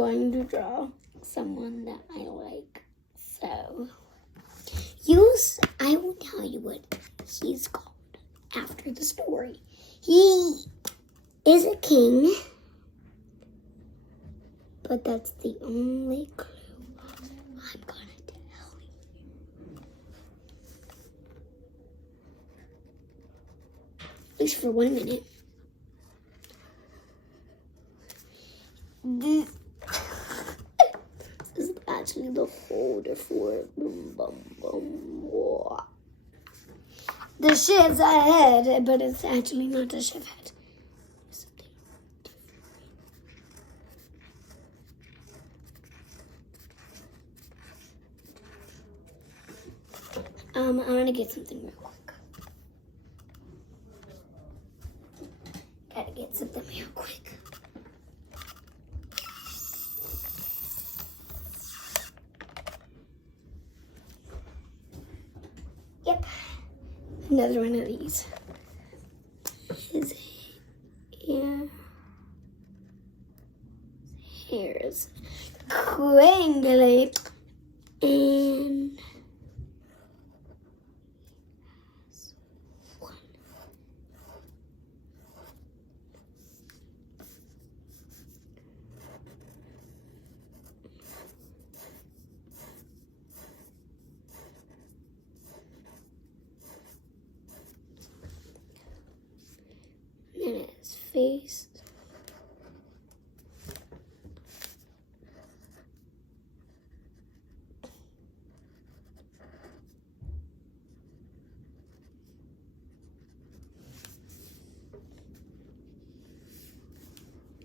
going to draw someone that I like. So, I will tell you what he's called after the story. He is a king, but that's the only clue I'm gonna tell you. At least for 1 minute. This is actually the holder for it. Boom, boom, boom. Whoa. The ship's head, but it's actually not the ship head. I'm gonna get something real quick. Gotta get something real quick. Yep, another one of these. His hair is crinkly and and his face.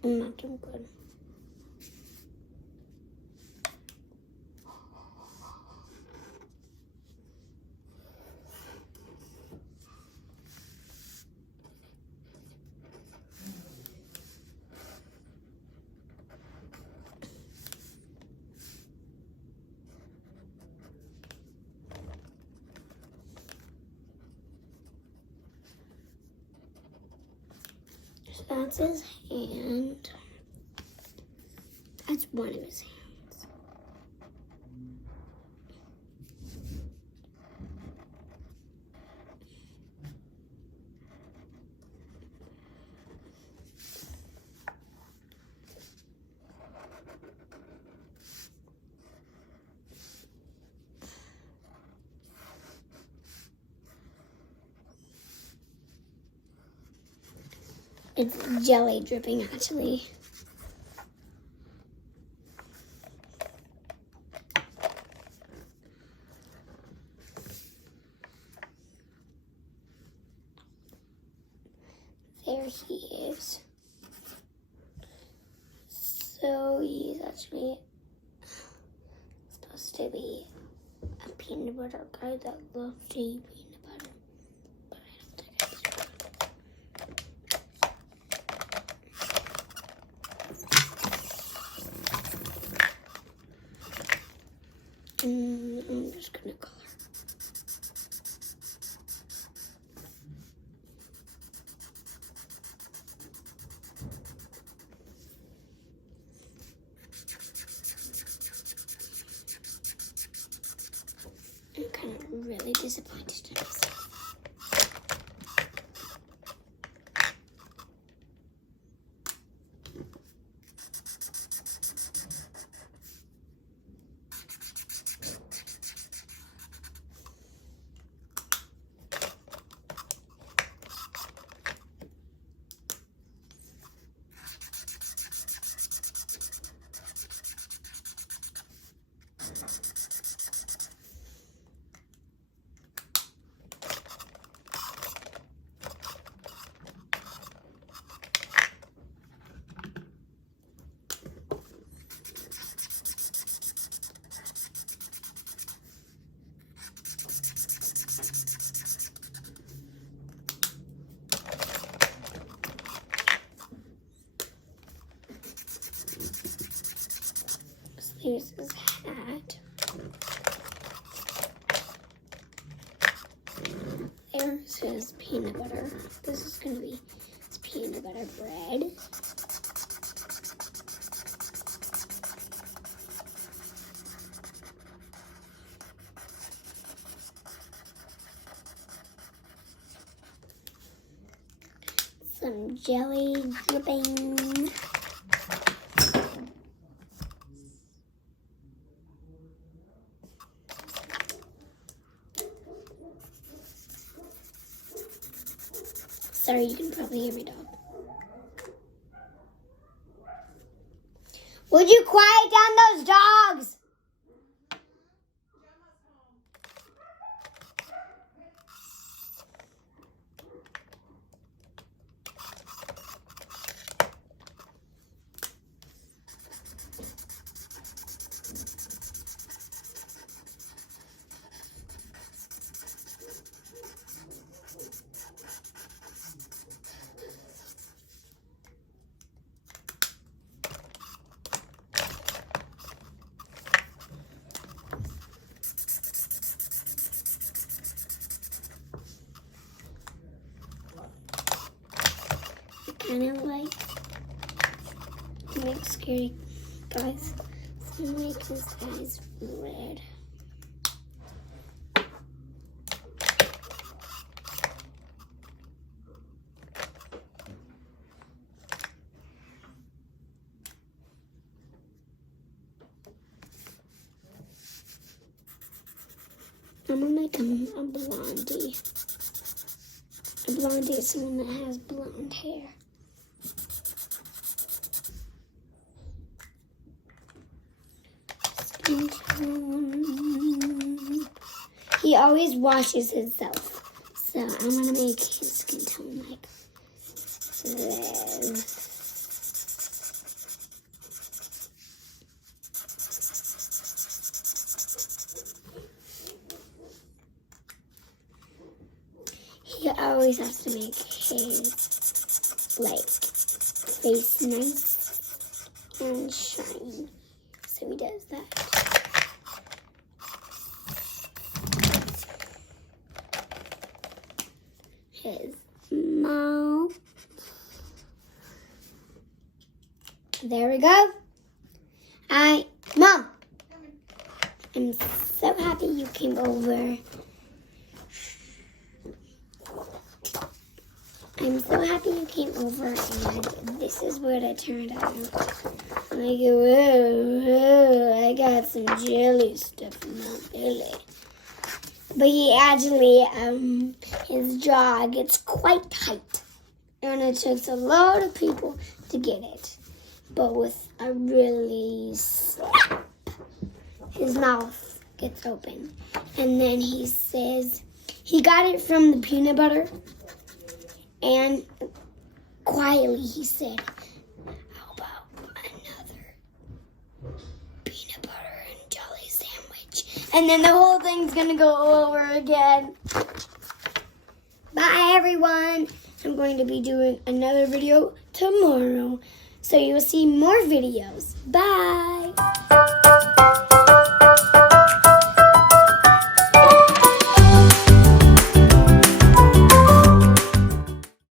I'm not doing good. So that's his hand. That's one of his hands. It's jelly dripping, actually. There he is. So he's actually supposed to be a peanut butter guy that loves to eat peanut butter. But I don't think I I'm just gonna color. I'm kind of really disappointed in myself. Here's his hat. There's his peanut butter. This is going to be his peanut butter bread. jelly dripping. Sorry, you can probably hear my dog. Would you quiet down those dogs? Kind of like make scary guys. So make his eyes red. I'm gonna make him a blondie. A blondie is someone that has blonde hair. He always washes himself, so I'm gonna make his skin tone like this. He always has to make his face nice and shiny, so he does that. His mouth. There we go. Mom, I'm so happy you came over. I'm so happy you came over, and this is what it turned out. Like, whoa, I got some jelly stuff in my belly. But he actually, his jaw gets quite tight. And it takes a lot of people to get it. But with a really slap, his mouth gets open. And then he says, he got it from the peanut butter. And quietly he said, how about another peanut butter and jelly sandwich? And then the whole thing's gonna go over again. Bye everyone. I'm going to be doing another video tomorrow. So you'll see more videos. Bye.